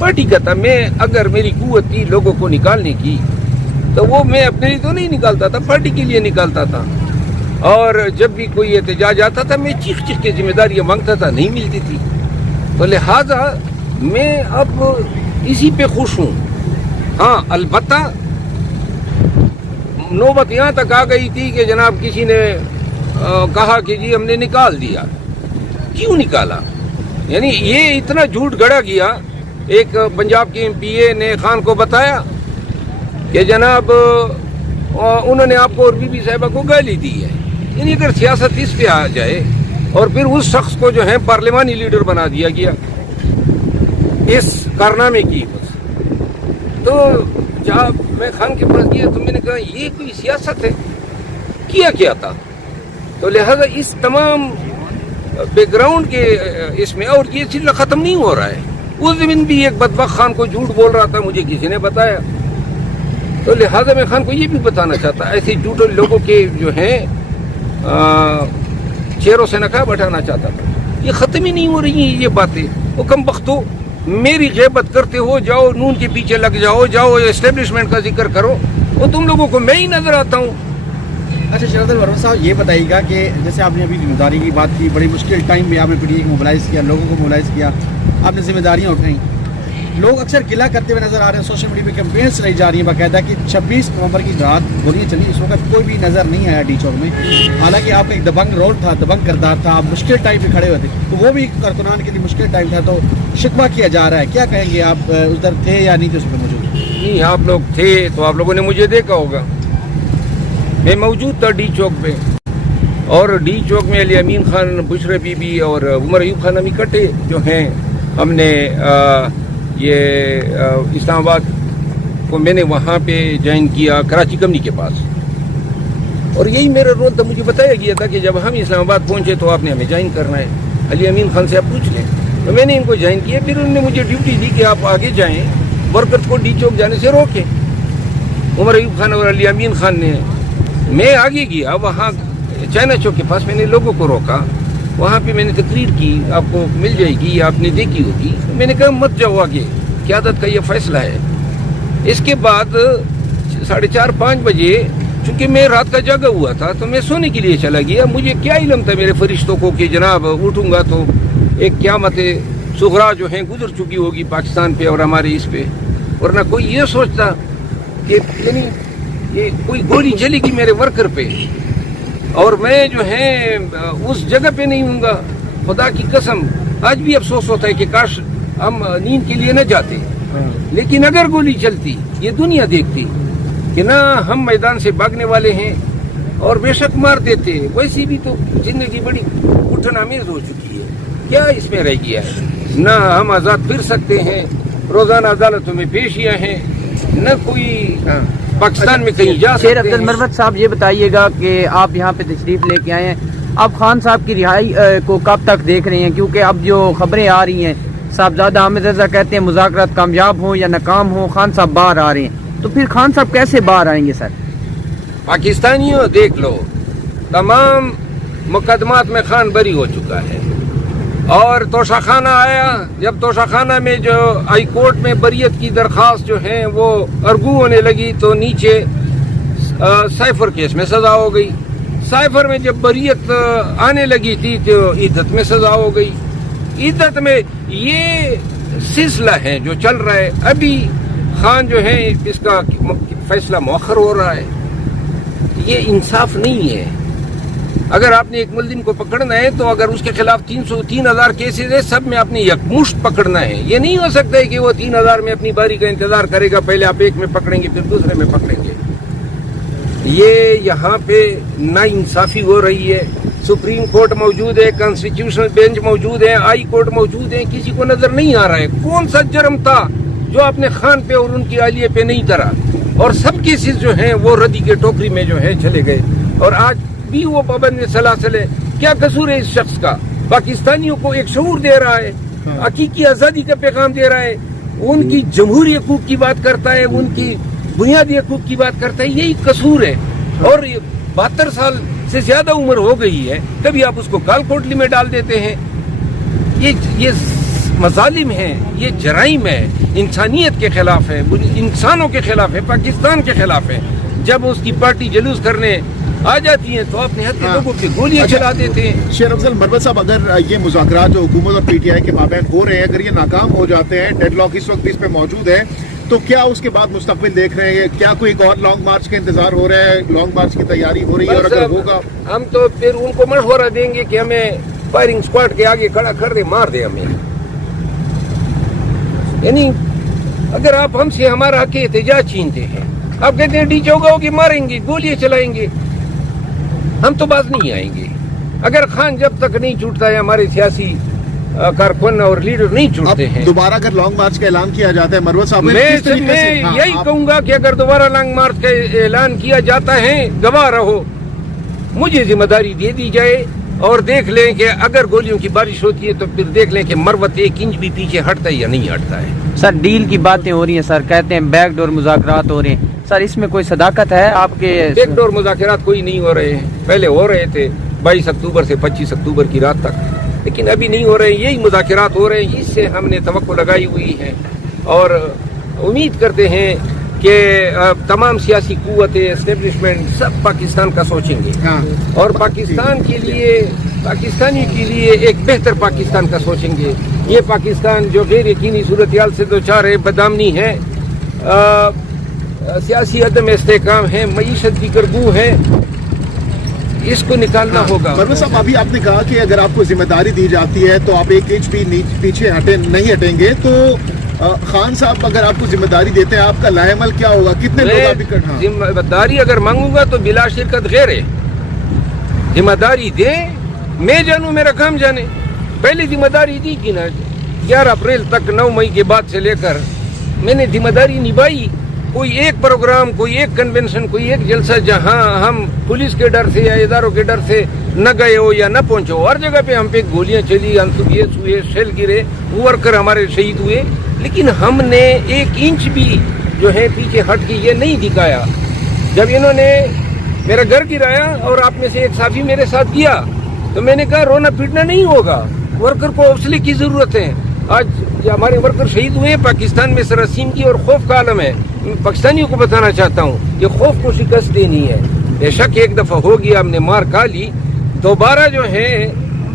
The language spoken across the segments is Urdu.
پارٹی کا تھا. میں اگر میری قوت تھی لوگوں کو نکالنے کی تو وہ میں اپنے لیے تو نہیں نکالتا تھا, پارٹی کے لیے نکالتا تھا. اور جب بھی کوئی احتجاج آتا تھا میں چیخ چیخ کے ذمہ داریاں مانگتا تھا, نہیں ملتی تھی. تو لہٰذا میں اب اسی پہ خوش ہوں. ہاں البتہ نوبت یہاں تک آ گئی تھی کہ جناب کسی نے کہا کہ جی ہم نے نکال دیا. کیوں نکالا؟ یعنی یہ اتنا جھوٹ گڑا گیا. ایک پنجاب کے ایم پی اے نے خان کو بتایا کہ جناب انہوں نے آپ کو اور بی بی صاحبہ کو گالی دی ہے. یعنی اگر سیاست اس پہ آ جائے اور پھر اس شخص کو جو ہے پارلیمانی لیڈر بنا دیا گیا اس کارنامے کی بس. تو جب میں خان کے پاس گیا تو میں نے کہا یہ کوئی سیاست ہے؟ کیا تھا؟ تو لہذا اس تمام بیک گراؤنڈ کے اس میں اور یہ سلسلہ ختم نہیں ہو رہا ہے. اس دن بھی ایک بدبخت خان کو جھوٹ بول رہا تھا, مجھے کسی نے بتایا. تو لہذا میں خان کو یہ بھی بتانا چاہتا ایسے جھوٹے لوگوں کے جو ہیں چہروں سے نقاب ہٹانا چاہتا تھا. یہ ختم ہی نہیں ہو رہی ہیں یہ باتیں. وہ کم بختو میری غیبت کرتے ہو, جاؤ نون کے پیچھے لگ جاؤ اسٹیبلشمنٹ کا ذکر کرو, وہ تم لوگوں کو میں ہی نظر آتا ہوں. اچھا شرد الورما صاحب یہ بتائیے گا کہ جیسے آپ نے ابھی ذمہ داری کی بات کی, بڑی مشکل ٹائم میں آپ نے پی ٹی اے کو موبلائز کیا, لوگوں کو موبلائز کیا, آپ نے ذمہ داریاں اٹھائیں. لوگ اکثر گلہ کرتے ہوئے نظر آ رہے ہیں, سوشل میڈیا پہ کیمپینس چلائی جا رہی ہیں باقاعدہ کہ 26 نومبر کی رات گولیاں چلی, اس وقت کوئی بھی نظر نہیں آیا ڈی چوک میں. حالانکہ آپ کا ایک دبنگ رول تھا, دبنگ کردار تھا, آپ مشکل ٹائم پہ کھڑے ہوئے تھے, تو وہ بھی کارکنان کے لیے مشکل ٹائم تھا. تو شکوہ کیا جا رہا ہے, کیا کہیں گے آپ ادھر تھے یا نہیں تھے اس پہ موجود؟ نہیں, آپ لوگ تھے تو آپ لوگوں نے مجھے دیکھا ہوگا. میں موجود تھا ڈی چوک پہ, اور ڈی چوک میں علی امین خان, بشرا بی بی اور عمر ایوب خان ہم اکٹھے جو ہیں, ہم نے یہ اسلام آباد کو میں نے وہاں پہ جوائن کیا کراچی کمنی کے پاس, اور یہی میرا رول تھا. مجھے بتایا گیا تھا کہ جب ہم اسلام آباد پہنچے تو آپ نے ہمیں جوائن کرنا ہے. علی امین خان سے آپ پوچھ لیں. تو میں نے ان کو جوائن کیا. پھر انہوں نے مجھے ڈیوٹی دی کہ آپ آگے جائیں, ورکر کو ڈی چوک جانے سے روکیں. عمر ایوب خان اور علی امین خان نے, میں آگے گیا وہاں چائنا چوک کے پاس, میں نے لوگوں کو روکا. وہاں پہ میں نے تقریر کی, آپ کو مل جائے گی, آپ نے دیکھی ہوگی. میں نے کہا مت جاؤ آگے, قیادت کا یہ فیصلہ ہے. اس کے بعد 4:30-5 بجے چونکہ میں رات کا جاگا ہوا تھا تو میں سونے کے لیے چلا گیا. مجھے کیا علم تھا میرے فرشتوں کو کہ جناب اٹھوں گا تو ایک قیامت صغریٰ جو ہیں گزر چکی ہوگی پاکستان پہ اور ہمارے اس پہ. ورنہ کوئی یہ سوچتا کہ یعنی یہ کوئی گولی چلے گی میرے ورکر پہ اور میں جو ہے اس جگہ پہ نہیں ہوں گا. خدا کی قسم آج بھی افسوس ہوتا ہے کہ کاش ہم نیند کے لیے نہ جاتے, لیکن اگر گولی چلتی یہ دنیا دیکھتی کہ نہ ہم میدان سے بھاگنے والے ہیں, اور بے شک مار دیتے. ویسی بھی تو زندگی بڑی اٹھن آمیز ہو چکی ہے, کیا اس میں رہ گیا ہے؟ نہ ہم آزاد پھر سکتے ہیں, روزانہ عدالتوں میں پیشیاں ہیں, نہ کوئی پاکستان میں کہیں جا شیر سکتے عبد المرمت صاحب یہ بتائیے گا کہ آپ یہاں پہ تشریف لے کے آئے ہیں, آپ خان صاحب کی رہائی کو کب تک دیکھ رہے ہیں؟ کیونکہ اب جو خبریں آ رہی ہیں صاحبزادہ حامد رضا کہتے ہیں مذاکرات کامیاب ہوں یا ناکام ہوں خان صاحب باہر آ رہے ہیں, تو پھر خان صاحب کیسے باہر آئیں گے؟ سر پاکستانیوں دیکھ لو, تمام مقدمات میں خان بری ہو چکا ہے. اور توشہ خانہ آیا, جب توشہ خانہ میں جو ہائی کورٹ میں بریت کی درخواست جو ہے وہ ارگو ہونے لگی تو نیچے سائفر کیس میں سزا ہو گئی. سائفر میں جب بریت آنے لگی تھی تو عدت میں سزا ہو گئی. عدت میں یہ سلسلہ ہے جو چل رہا ہے. ابھی خان جو ہے اس کا فیصلہ مؤخر ہو رہا ہے. یہ انصاف نہیں ہے. اگر آپ نے ایک ملزم کو پکڑنا ہے تو اگر اس کے خلاف 3,000 کیسز ہے, سب میں آپ نے یکمشت پکڑنا ہے. یہ نہیں ہو سکتا ہے کہ وہ 3,000 میں اپنی باری کا انتظار کرے گا, پہلے آپ ایک میں پکڑیں گے پھر دوسرے میں پکڑیں گے. یہ یہاں پہ نا انصافی ہو رہی ہے. سپریم کورٹ موجود ہے, کانسٹیٹیوشنل بینچ موجود ہے, ہائی کورٹ موجود ہے, کسی کو نظر نہیں آ رہا ہے کون سا جرم تھا جو آپ نے خان پہ اور ان کی اہلیہ پہ نہیں کرا, اور سب کیسز جو ہیں وہ ردی کے ٹوکری میں جو ہے چلے گئے. اور آج بھی وہ پابند سلاسل ہے. کیا قصور ہے اس شخص کا؟ پاکستانیوں کو ایک شعور دے رہا ہے, حقیقی آزادی کا پیغام دے رہا ہے, ان کی جمہوری حقوق کی بات کرتا ہے, ان کی بنیادی حقوق کی بات کرتا ہے. یہی قصور ہے. اور 72 سال سے زیادہ عمر ہو گئی ہے, کبھی آپ اس کو کال کوٹلی میں ڈال دیتے ہیں. یہ مظالم ہیں, یہ جرائم ہے, انسانیت کے خلاف ہے, انسانوں کے خلاف ہے, پاکستان کے خلاف ہے. جب اس کی پارٹی جلوس کرنے آ جاتی ہیں تو اپنے حق کے لوگوں پہ گولیاں چلا دیتے ہیں. شیر افضل مروت صاحب, اگر یہ مذاکرات جو حکومت اور پی ٹی آئی کے مابین ہو رہے ہیں, اگر یہ ناکام ہو جاتے ہیں, ڈیڈ لاک اس وقت بھی اس پہ موجود ہے, تو کیا اس کے بعد مستقبل دیکھ رہے ہیں؟ کیا کوئی ایک اور لانگ مارچ کا انتظار ہو رہا ہے, لانگ مارچ کی تیاری ہو رہی ہے؟ اور اگر ہوگا ہم تو پھر ان کو مشورہ دیں گے کہ ہمیں فائرنگ اسکواڈ کے آگے کھڑا کر دے, مار دے ہمیں. یعنی اگر آپ ہم سے ہمارا حق احتجاج چھینتے ہیں, آپ کہتے ہیں ڈی چوکا ہوگی ماریں گے, گولیاں چلائیں گے, ہم تو باز نہیں آئیں گے. اگر خان جب تک نہیں چھوٹتا ہے, ہمارے سیاسی کارکن اور لیڈر نہیں چھوٹتے ہیں. دوبارہ اگر لانگ مارچ کا اعلان کیا جاتا ہے مروت صاحب, میں یہی کہوں گا کہ اگر دوبارہ لانگ مارچ کا اعلان کیا جاتا ہے, گواہ رہو, مجھے ذمہ داری دے دی جائے, اور دیکھ لیں کہ اگر گولیوں کی بارش ہوتی ہے تو پھر دیکھ لیں کہ مروت 1 انچ بھی پیچھے ہٹتا ہے یا نہیں ہٹتا ہے. سر ڈیل کی باتیں ہو رہی ہیں, سر کہتے ہیں بیک ڈور مذاکرات ہو رہے ہیں. سر اس میں کوئی صداقت ہے آپ کے؟ بیک ڈور مذاکرات کوئی نہیں ہو رہے ہیں, پہلے ہو رہے تھے 22 اکتوبر سے 25 اکتوبر کی رات تک, لیکن ابھی نہیں ہو رہے ہیں. یہی مذاکرات ہو رہے ہیں, اس سے ہم نے توقع لگائی ہوئی ہے, اور امید کرتے ہیں کہ تمام سیاسی قوتیں, اسٹیبلشمنٹ سب پاکستان کا سوچیں گے, اور پاکستان کے لیے, پاکستانی کے لیے ایک بہتر پاکستان کا سوچیں گے. یہ پاکستان جو غیر یقینی صورتحال سے دوچار ہے, بدامنی ہے, سیاسی عدم استحکام ہے, معیشت کی گرگو ہے, اس کو نکالنا ہوگا. مروت صاحب, ابھی آپ نے کہا کہ اگر آپ کو ذمہ داری دی جاتی ہے تو آپ 1 انچ بھی پیچھے نہیں ہٹیں گے, تو خان صاحب اگر آپ کو ذمہ داری دیتے ہیں, آپ کا لائحہ عمل کیا ہوگا؟ کتنے لوگ آپ ذمہ داری اگر مانگوں گا تو بلا شرکت غیر ہے. ذمہ داری دے, میں جانوں, میرا کام جانے. پہلی ذمہ داری دی تھی نا 11 اپریل تک, 9 مئی کے بعد سے لے کر میں نے ذمہ داری نبھائی. کوئی ایک پروگرام, کوئی ایک کنونشن, کوئی ایک جلسہ جہاں ہم پولیس کے ڈر سے یا اداروں کے ڈر سے نہ گئے ہو یا نہ پہنچے ہو, ہر جگہ پہ ہم پہ گولیاں چلی, انسویس ہوئے, شیل گرے, ورکر ہمارے شہید ہوئے, لیکن ہم نے 1 انچ بھی جو ہے پیچھے ہٹ کے یہ نہیں دکھایا. جب انہوں نے میرا گھر گرایا اور آپ میں سے ایک صحافی میرے ساتھ گیا, تو میں نے کہا رونا پیٹنا نہیں ہوگا, ورکر کو حوصلے کی ضرورت ہے. آج ہمارے ورکر شہید ہوئے, پاکستان میں سراسیم کی اور خوف کا عالم ہے. پاکستانیوں کو بتانا چاہتا ہوں کہ خوف کو شکست دینی ہے. بے شک ایک دفعہ ہو گیا, ہم نے مار کھا لی, دوبارہ جو ہے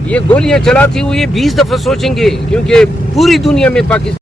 یہ گولیاں چلاتی ہوئی 20 دفعہ سوچیں گے, کیونکہ پوری دنیا میں پاکستان